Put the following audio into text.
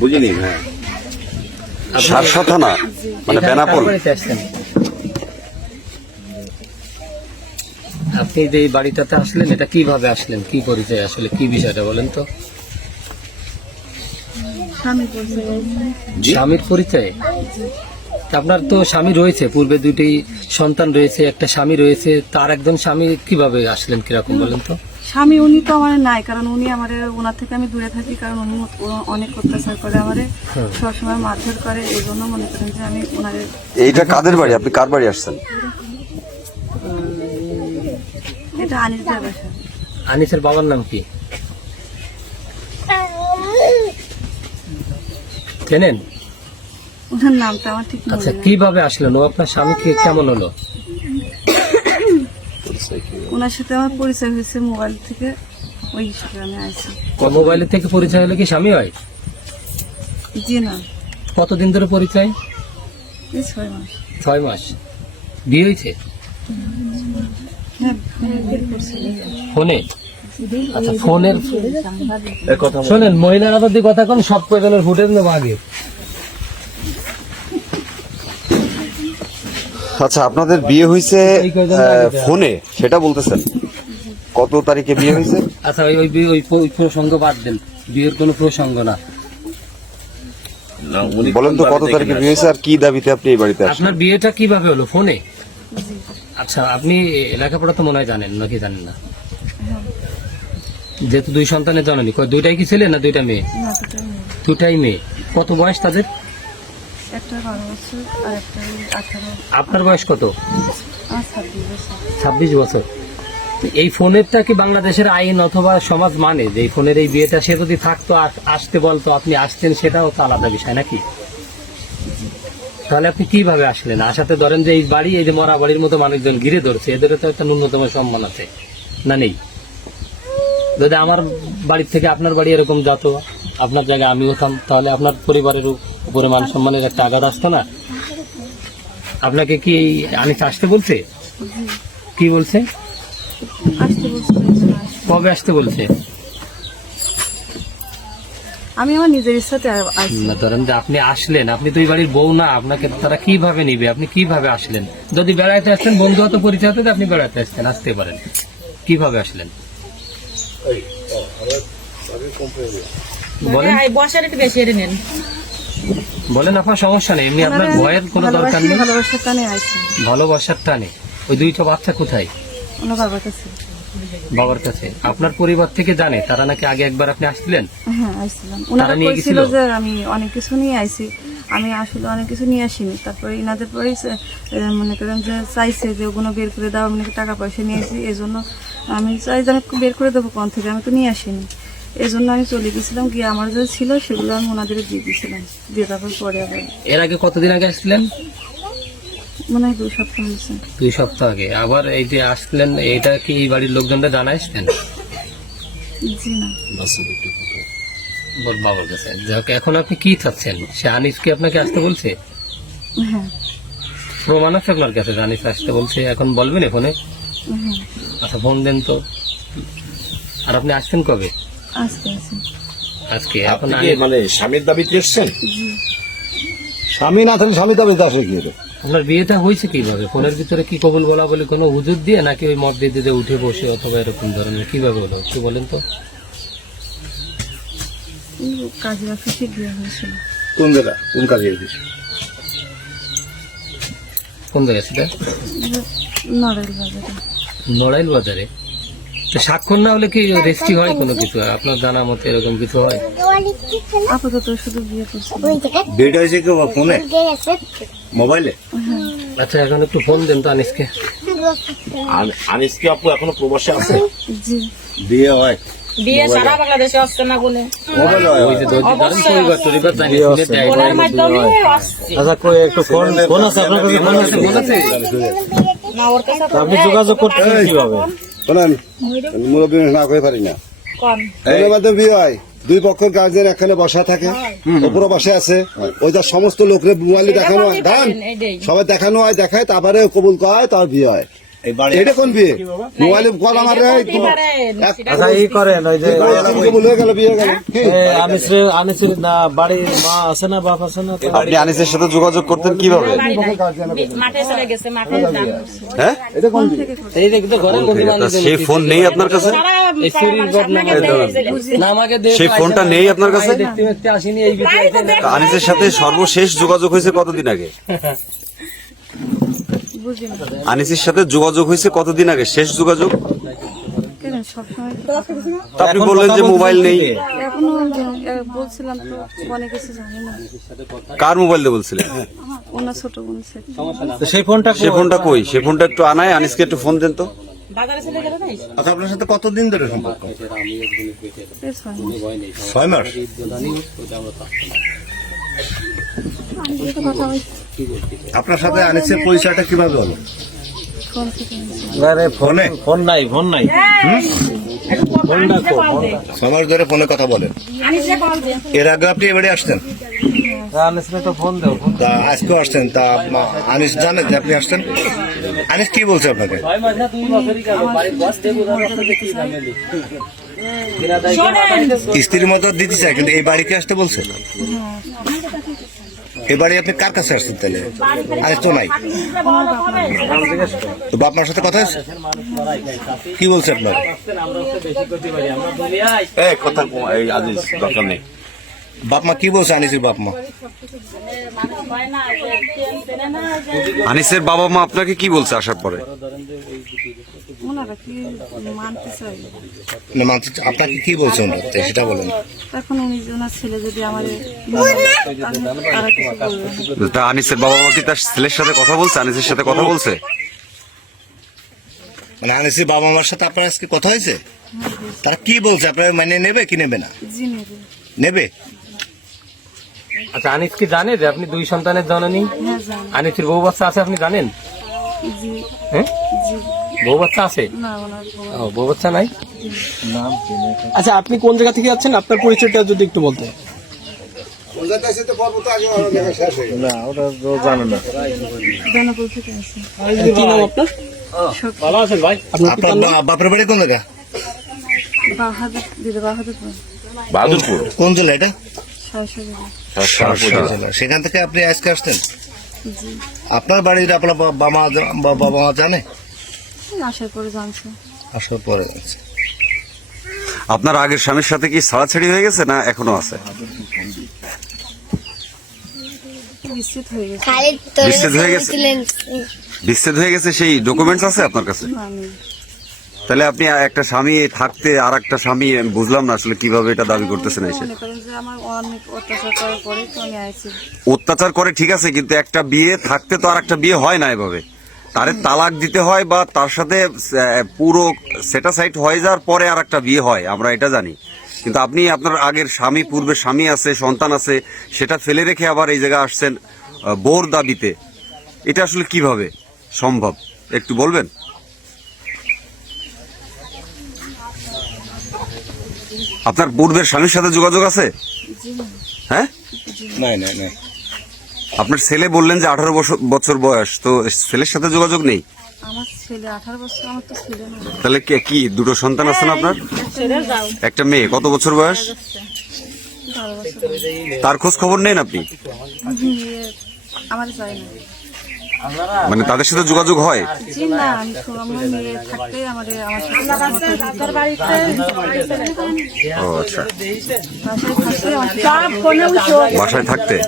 বুঝিনি হ্যাঁ। সারসা থানা মানে বেনাপোল। আপনি যে এই বাড়িটাতে আসলেন এটা কীভাবে আসলেন? কি পরিচয় আসলে? কি বিষয়টা বলেন তো? স্বামী বলছে জি। স্বামীর পরিচয়? তা আপনার তো স্বামী রয়েছে পূর্বে দুটি সন্তান রয়েছে একটা স্বামী রয়েছে তার একজন স্বামী কীভাবে আসলেন কীরকম বলেন তো? স্বামী উনি তো আমার নাই কারণ উনি আমার ওনার থেকে আমি দূরে থাকি কারণ উনি অনেক অত্যাচার করে আমারে হ্যাঁ। সবসময় মারধর করে এই জন্য মনে করেন যে আমি ওনারে এইটা কাদের বাড়ি? আপনি কার বাড়ি আসছেন? এটা আনিস দেওয়ার বাসা। আনিসের বাবার নাম কি? চেনেন? ওনার নামটা আমার ঠিক আচ্ছা কীভাবে আসলেন? ও আপনার স্বামী কি কেমন হলো? ওনার সাথে আমার পরিচয় হয়েছে মোবাইল থেকে ওই আমি আছি মোবাইলের থেকে পরিচয় হলে কি স্বামী হয়? জি না। কতদিন ধরে পরিচয়? এই ছয় মাস। ছয় মাস। বিয়ে হয়েছে? হ্যাঁ ফোনে? আচ্ছা ফোনের শোনেন মহিলারা যদি কথা কোন সব কয়জনের ফুটেজ নেব আগে। আচ্ছা আপনাদের বিয়ে হয়েছে? ফোনে? সেটা বলতেছেন। কত তারিখে বিয়ে হয়েছে আচ্ছা ওই ওই ওই প্রসঙ্গ বাদ দেন। বিয়ের কোনো প্রসঙ্গ না। না, উনি বলেন তো কত তারিখে বিয়ে হয়েছে আর কি দাবিতে আপনি এই বাড়িতে আপনার বিয়েটা কীভাবে হলো? ফোনে? আচ্ছা আপনি লেখাপড়া তো মনে হয় জানেন নাকি জানেন না? যেহেতু দুই সন্তানের জননী কয় দুইটাই কি ছেলে না দুইটা মেয়ে? না মেয়ে। দুটাই মেয়ে। কত বয়স তাদের? একটা বারো বছর আর একটা আঠারো। আপনার বয়স কত? আর ছাব্বিশ বছর। ছাব্বিশ বছর। এই ফোনেরটা কি বাংলাদেশের আইন অথবা সমাজ মানে? যে এই ফোনের এই বিয়েটা সে যদি থাকতো আসতে বলতো আপনি আসতেন সেটাও তো আলাদা বিষয় নাকি? তাহলে আপনি কীভাবে আসলেন? আসাতে ধরেন যে এই বাড়ি এই যে মরা বাড়ির মতো মানুষজন ঘিরে ধরছে এদের তো একটা ন্যূনতম সম্মান আছে না নেই? যদি আমার বাড়ির থেকে আপনার বাড়ি এরকম যেত আপনার জায়গায় আমি হতাম তাহলে আপনার পরিবারের উপরে মান সম্মানের একটা আঘাত আসতো না? আপনাকে কি আমি আসতে বলছে? কি বলছে। কবে আসতে বলছে? আমি আমার নিজের ইচ্ছাতে না ধরেন যে আপনি আসলেন আপনি তো এই বাড়ির বউ না আপনাকে তারা কীভাবে নিবে? আপনি কীভাবে আসলেন? যদি বেড়াইতে আসতেন বন্ধু হতো পরিচয় হতো আপনি বেড়াতে আসতেন আসতে পারেন। কীভাবে আসলেন? বলেন। বসার একটু বেশি এটা নেন। বলেন আপনার সমস্যা নেই। এমনি আপনার ভয়ের কোনো দরকার নেই? ভালোবাসার টানে আইছি। ভালোবাসার টানে। ওই দুইটা বাচ্চা কোথায়? ওনার বাবার কাছে। বাবার কাছে। আপনার পরিবার থেকে জানে। তারা নাকি আগে একবার আপনি আসছিলেন? হ্যাঁ আসছিলাম। ওনারা নিয়ে বলছিল যে আমি অনেক কিছু নিয়ে আইছি। আমি আসলে অনেক কিছু নিয়ে আসিনি। তারপরে ইনাদের পরেই মনে করেন যে চাইছে যে ওগুলো বের করে দাও। আমি নাকি টাকা পয়সা নিয়েছি এই জন্য আমি চাই যে আমি বের করে দেবো কোন থেকে। আমি তো নিয়ে আসিনি। এই জন্য আমি চলে গেছিলাম গিয়ে আমার যে ছিল সেগুলো আমি ওনাদের দিয়ে দিয়েছিলাম। দিয়ে তারপর পরে আবার এর আগে কতদিন আগে আসছিলেন? মনে হয় দুই সপ্তাহ হয়েছে। দুই সপ্তাহ আগে। আবার এই যে আসলেন এটা কি এই বাড়ির লোকজনরা জানাইছেন জি না। বাবার কাছে। যাক এখন আপনি কি চাচ্ছেন? সে আনিস কি আপনাকে আসতে বলছে? হ্যাঁ। প্রমাণ আছে আপনার কাছে? আনিস আসতে বলছে এখন বলবেন ফোনে? হ্যাঁ। আচ্ছা ফোন দেন তো। আর আপনি আসছেন কবে? আজকে আছে আজকে আপনি কি মানে স্বামীর দাবিতে এসছেন? জি। স্বামী না থাকলে স্বামী দাবিতে আসে কি? আপনার বিয়েটা হয়েছে কীভাবে? ফোনের ভিতরে কি কবুল বলা বলে কোনো হুজুর দিয়ে নাকি ওই মব দিয়ে দিয়ে উঠে বসে অথবা এরকম ধরনের কীভাবে হলো? একটু বলেন তো। কাজের অফিসে গিয়ে হয়েছিল। কোন জায়গা? কোন কাজে এসেছে কোন জায়গায় সেটা? নড়াইল বাজারে। নড়াইল বাজারে? স্বাক্ষর না হলে কি রেজিস্ট্রি হয় কোনো কিছু? আপনার জানা মতে এরকম কিছু হয়? আপাতত শুধু বিয়ে বিয়েটা হয়েছে কি ফোনে? মোবাইলে? আচ্ছা এখন একটু ফোন দেন তো আনিসকে। আন- আনিস আপু এখনও প্রবাসে আছে? জি। বিয়ে হয়। বিয়ে সারা বাংলাদেশে আসছে না বলে আচ্ছা কই একটু ফোন ফোন আছে আপনার কাছে ফোন আপনি যোগাযোগ করতে কীভাবে? শোনেন মুরব্বী না করে পারি না। এর মধ্যে বিয়ে হয় দুই পক্ষের গার্জেন এখানে বসা থাকে উপরে বসে আছে। ওইটা সমস্ত লোকরে মোবাইলে দেখানো হয় গান সবাই দেখানো হয় দেখায় তারপরে কবুল করা হয় তার বিয়ে হয়। এটা কোন বিয়ে? মোবাইলে কল আমার আচ্ছা এই করেন ওই যে হয়ে গেল বিয়ে গেল। আনিসের আনিসের না বাড়ির মা আছে না বাপ আছে না? আপনি আনিসের সাথে যোগাযোগ করতেন কীভাবে? মাঠে চলে গেছে মাঠে হ্যাঁ এই যে কিন্তু ঘরের মধ্যে তা সেই ফোন নেই আপনার কাছে? সারা এই চুরির ঘটনা না আমাকে দেখে সেই ফোনটা নেই আপনার কাছে? আনিসের সাথে সর্বশেষ যোগাযোগ হয়েছে কতদিন আগে? আনিসের সাথে যোগাযোগ হয়েছে কতদিন আগে? শেষ যোগাযোগ? কেন আপনি বললেন যে মোবাইল নেই। কার মোবাইল দিয়ে বলছিলেন? সেই ফোনটা সে ফোনটা কই? সে ফোনটা একটু আনায় আনিসকে একটু ফোন দেন তো। আচ্ছা আপনার সাথে কতদিন ধরে সম্পর্ক? ছয় মাস? আপনার সাথে আনিসের পরিচয়টা কীভাবে হলো? ফোন ফোনে? ফোন নাই ফোন নাই। ধরে ফোনে কথা বলেন। এর আগে আপনি এবারে আসতেন? আনিসরে তো ফোন দাও তা আজকেও আসছেন তা আনিস জানে যে আপনি আসতেন। আনিস কি বলছে আপনাকে? স্ত্রীর মতো দিতে চায় কিন্তু এই বাড়িতে আসতে বলছে? এই বাড়ি আপনি কার কাছে আসছেন তাহলে? আরে তো নাই। তো বাপ মার সাথে কথা আছে কি বলছে আপনার? কথা এই দরকার নেই। বাপ মা কি বলছে আনিসের বাপ মা? আনিসের বাবা মা আপনাকে কি বলছে আসার পরে? ওনারা কি মানতে চাই আপনাকে কি বলছে সেটা বলেন। আনিসের বাবা মা কি তার ছেলের সাথে কথা বলছে? আনিসের সাথে কথা বলছে? মানে আনিসের বাবা মার সাথে আপনার আজকে কথা হয়েছে? তারা কি বলছে? আপনার মানে নেবে কি নেবে না? নেবে? আচ্ছা আনিস কি জানে যে আপনি দুই সন্তানের জননী? হ্যাঁ আনিসের বউ বাচ্চা আছে আপনি জানেন? হ্যাঁ? বউ বাচ্চা আছে? বউ- ও, বউ বাচ্চা নাই? আচ্ছা আপনি কোন জায়গা থেকে যাচ্ছেন? আপনার পরিচয়টা যদি একটু বলতেন। বাপের বাড়ি কোন জায়গা? বাহাদুরপুর। জেলা এটা। সেখান থেকে আপনি আজকে আসতেন? আপনার বাড়ির আপনার বাবা মা বাবা মা জানে? আসার পরে জানছে। আসার পরে জানছে। আপনার আগের স্বামীর সাথে কি ছাড়াছাড়ি হয়ে গেছে না এখনও আছে? হয়ে বিচ্ছেদ হয়ে গেছে? বিচ্ছেদ হয়ে গেছে? সেই ডকুমেন্টস আছে আপনার কাছে? তাহলে আপনি একটা স্বামী থাকতে আর একটা স্বামী বুঝলাম না আসলে কীভাবে এটা দাবি করতেছেন এসে। অত্যাচার করে ঠিক আছে কিন্তু একটা বিয়ে থাকতে তো আর একটা বিয়ে হয় না এভাবে। তারে তালাক দিতে হয় বা তার সাথে পুরো সেটা সাইট হয়ে যাওয়ার পরে আর একটা বিয়ে হয় আমরা এটা জানি। কিন্তু আপনি আপনার আগের স্বামী পূর্বে স্বামী আছে সন্তান আছে সেটা ফেলে রেখে আবার এই জায়গায় আসছেন বোর দাবিতে। এটা আসলে কীভাবে সম্ভব? একটু বলবেন? আপনার পূর্বের স্বামীর সাথে যোগাযোগ আছে? হ্যাঁ? নাই নাই নাই। আপনার ছেলে বললেন যে আঠারো বছর বয়স তো ছেলের সাথে যোগাযোগ নেই? আমার ছেলে আঠারো বছর আমার তো ছেলে না তাহলে কে- কি দুটো সন্তান আছে না আপনার? একটা মেয়ে কত বছর বয়স? তার খোঁজ খবর নেন আপনি? আমার চাই না মানে তাদের সাথে যোগাযোগ হয়? জি না আমি শুনলাম মেয়ে থাকতে আমাদের আমার সাথে ও আচ্ছা। থাকতে? বাসায় থাকতে?